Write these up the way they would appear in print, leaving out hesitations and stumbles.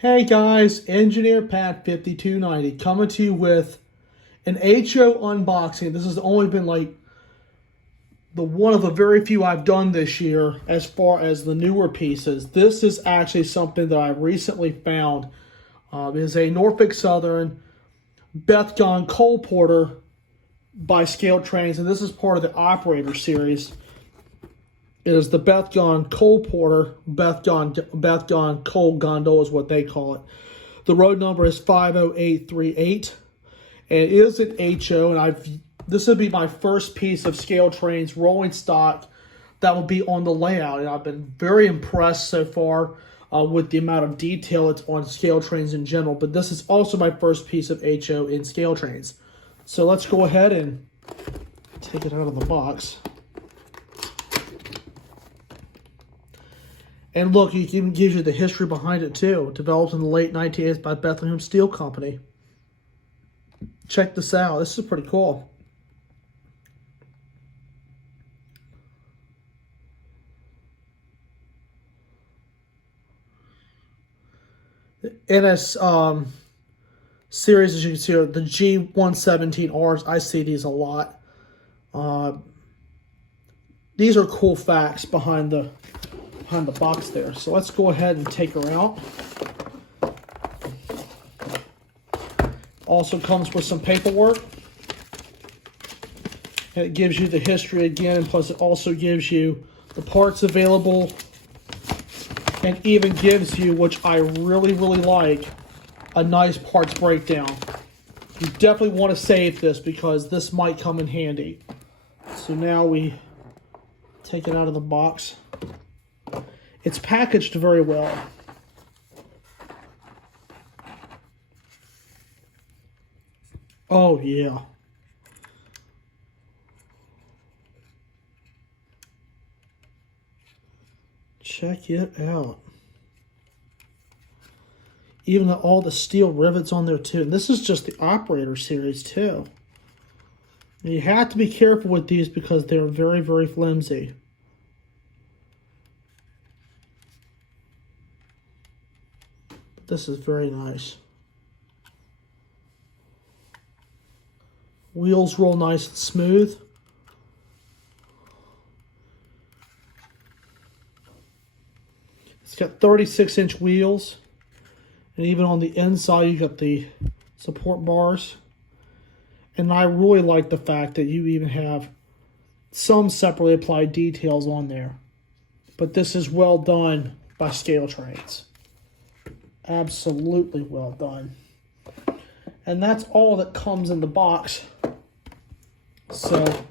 Hey guys, Engineer Pat 5290 coming to you with an HO unboxing. This has only been like the one of the very few I've done this year as far as the newer pieces. This is actually something that I recently found. It is a Norfolk Southern Beth GON coal porter by Scale Trains, and this is part of the Operator series. It is the Beth GON coal porter, Beth GON coal gondola is what they call it. The road number is 50838, and it is an HO. And this would be my first piece of Scale Trains rolling stock that will be on the layout, and I've been very impressed so far with the amount of detail it's on Scale Trains in general. But this is also my first piece of HO in Scale Trains. So let's go ahead and take it out of the box. And look, it even gives you the history behind it too. Developed in the late 1980s by Bethlehem Steel Company. Check this out. This is pretty cool. The NS series, as you can see, are the G117Rs. I see these a lot. These are cool facts behind the box there. So let's go ahead and take her out. Also comes with some paperwork. And it gives you the history again, and plus it also gives you the parts available, and even gives you, which I really like, a nice parts breakdown. You definitely want to save this because this might come in handy. So now we take it out of the box. It's packaged very well. Oh, yeah. Check it out. Even all the steel rivets on there, too. And this is just the Operator series, too. And you have to be careful with these because they're very flimsy. This is very nice. Wheels roll nice and smooth. It's got 36-inch wheels. And even on the inside, you got the support bars. And I really like the fact that you even have some separately applied details on there. But this is well done by Scale Trains. Absolutely well done. And that's all that comes in the box. So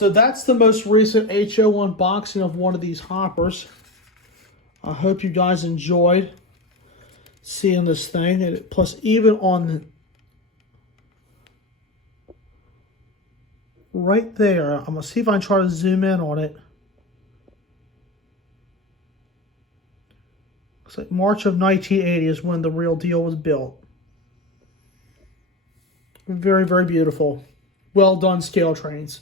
that's the most recent HO unboxing of one of these hoppers. I hope you guys enjoyed seeing this thing. And plus, even on the right there, I'm gonna see if I can try to zoom in on it. Looks like March of 1980 is when the real deal was built. Very beautiful. Well done, Scale Trains.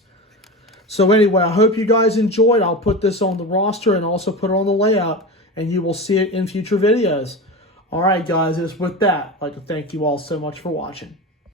So anyway, I hope you guys enjoyed. I'll put this on the roster and also put it on the layout, and you will see it in future videos. All right, guys, it's with that. I'd like to thank you all so much for watching.